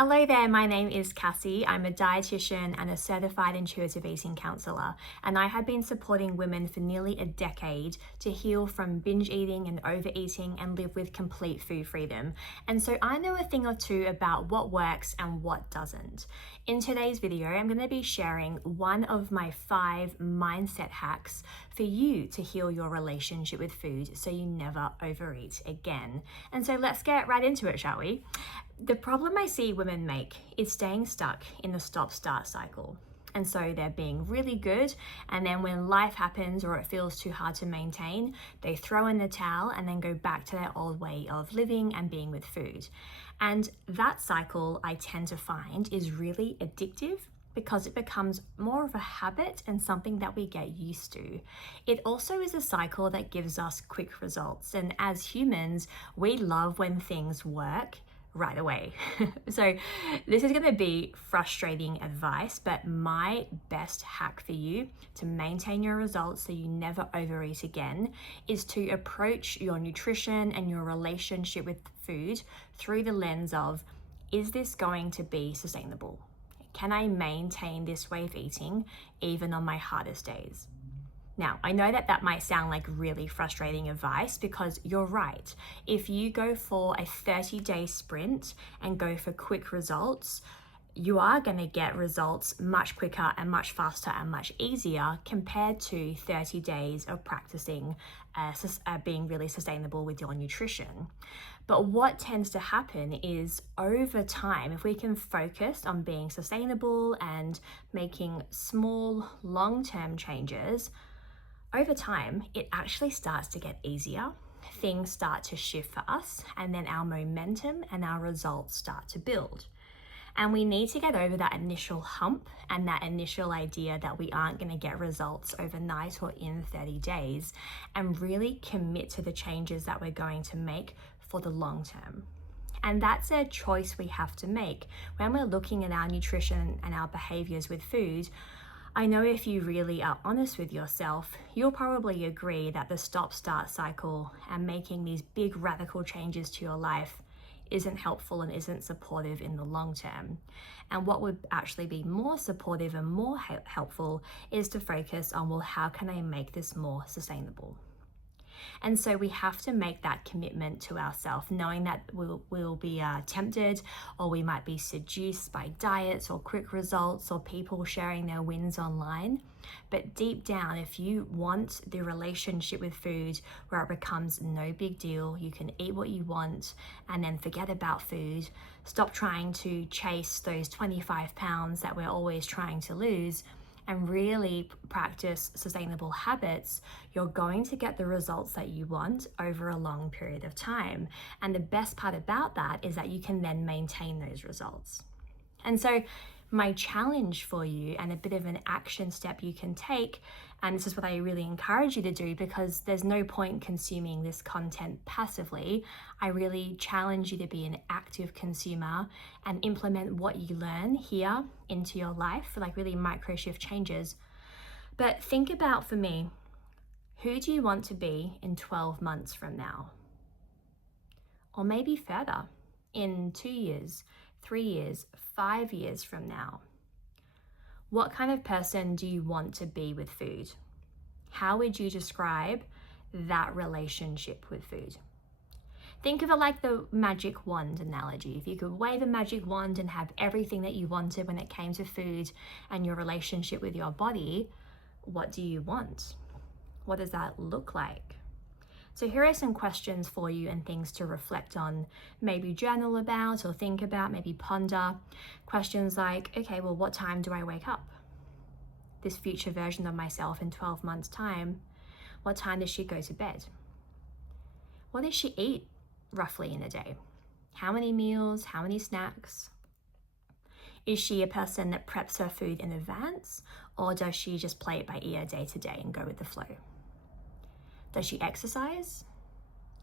Hello there, my name is Cassie. I'm a dietitian and a certified intuitive eating counselor, and I have been supporting women for nearly a decade to heal from binge eating and overeating and live with complete food freedom. And so I know a thing or two about what works and what doesn't. In today's video, I'm going to be sharing one of my 5 mindset hacks for you to heal your relationship with food so you never overeat again. And so let's get right into it, shall we? The problem I see women make is staying stuck in the stop-start cycle. And so they're being really good, and then when life happens or it feels too hard to maintain, they throw in the towel and then go back to their old way of living and being with food. And that cycle, I tend to find, is really addictive because it becomes more of a habit and something that we get used to. It also is a cycle that gives us quick results. And as humans, we love when things work right away. So this is going to be frustrating advice, but my best hack for you to maintain your results so you never overeat again is to approach your nutrition and your relationship with food through the lens of, is this going to be sustainable? Can I maintain this way of eating even on my hardest days? Now, I know that might sound like really frustrating advice because you're right. If you go for a 30-day sprint and go for quick results, you are going to get results much quicker and much faster and much easier compared to 30 days of practicing being really sustainable with your nutrition. But what tends to happen is over time, if we can focus on being sustainable and making small, long-term changes, over time, it actually starts to get easier. Things start to shift for us, and then our momentum and our results start to build. And we need to get over that initial hump and that initial idea that we aren't going to get results overnight or in 30 days, and really commit to the changes that we're going to make for the long term. And that's a choice we have to make when we're looking at our nutrition and our behaviors with food. I know if you really are honest with yourself, you'll probably agree that the stop-start cycle and making these big radical changes to your life isn't helpful and isn't supportive in the long term. And what would actually be more supportive and more helpful is to focus on, well, how can I make this more sustainable? And so we have to make that commitment to ourselves, knowing that we'll be tempted, or we might be seduced by diets or quick results or people sharing their wins online. But deep down, if you want the relationship with food where it becomes no big deal, you can eat what you want and then forget about food, stop trying to chase those 25 pounds that we're always trying to lose, and really practice sustainable habits, you're going to get the results that you want over a long period of time. And the best part about that is that you can then maintain those results. And so my challenge for you, and a bit of an action step you can take, and this is what I really encourage you to do because there's no point consuming this content passively. I really challenge you to be an active consumer and implement what you learn here into your life, like really micro shift changes. But think about, for me, who do you want to be in 12 months from now? Or maybe further, in 2 years, 3 years, 5 years from now? What kind of person do you want to be with food? How would you describe that relationship with food? Think of it like the magic wand analogy. If you could wave a magic wand and have everything that you wanted when it came to food and your relationship with your body, what do you want? What does that look like? So here are some questions for you and things to reflect on, maybe journal about or think about, maybe ponder. Questions like, okay, well, what time do I wake up? This future version of myself in 12 months' time, what time does she go to bed? What does she eat roughly in a day? How many meals? How many snacks? Is she a person that preps her food in advance, or does she just play it by ear day to day and go with the flow? Does she exercise?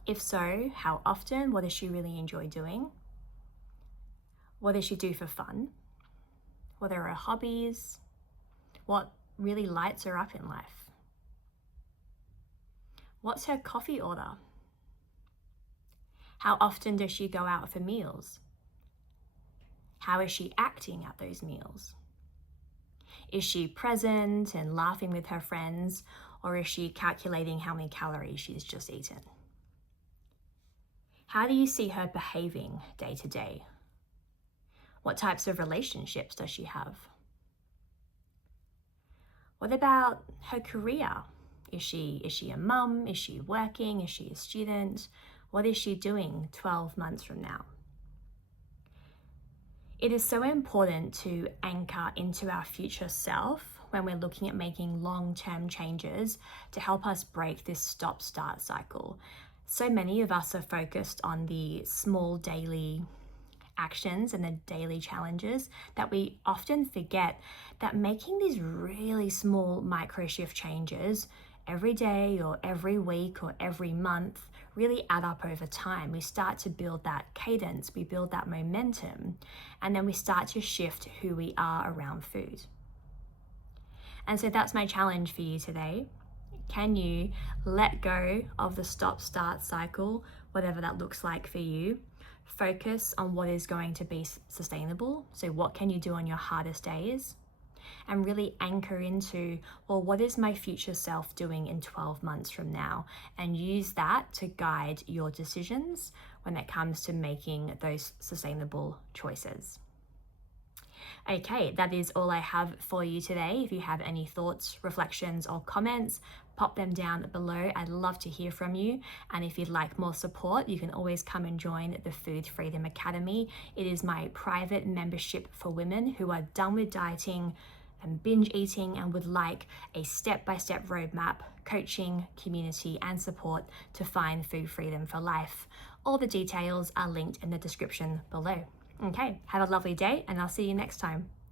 If so, how often? What does she really enjoy doing? What does she do for fun? What are her hobbies? What really lights her up in life? What's her coffee order? How often does she go out for meals? How is she acting at those meals? Is she present and laughing with her friends, or is she calculating how many calories she's just eaten? How do you see her behaving day to day? What types of relationships does she have? What about her career? Is she a mum? Is she working? Is she a student? What is she doing 12 months from now? It is so important to anchor into our future self when we're looking at making long-term changes to help us break this stop-start cycle. So many of us are focused on the small daily actions and the daily challenges that we often forget that making these really small micro shift changes every day or every week or every month really add up over time. We start to build that cadence, we build that momentum, and then we start to shift who we are around food. And so that's my challenge for you today. Can you let go of the stop-start cycle, whatever that looks like for you? Focus on what is going to be sustainable. So what can you do on your hardest days? And really anchor into, well, what is my future self doing in 12 months from now? And use that to guide your decisions when it comes to making those sustainable choices. Okay, that is all I have for you today. If you have any thoughts, reflections, or comments, pop them down below. I'd love to hear from you. And if you'd like more support, you can always come and join the Food Freedom Academy. It is my private membership for women who are done with dieting and binge eating and would like a step-by-step roadmap, coaching, community, and support to find food freedom for life. All the details are linked in the description below. Okay, have a lovely day, and I'll see you next time.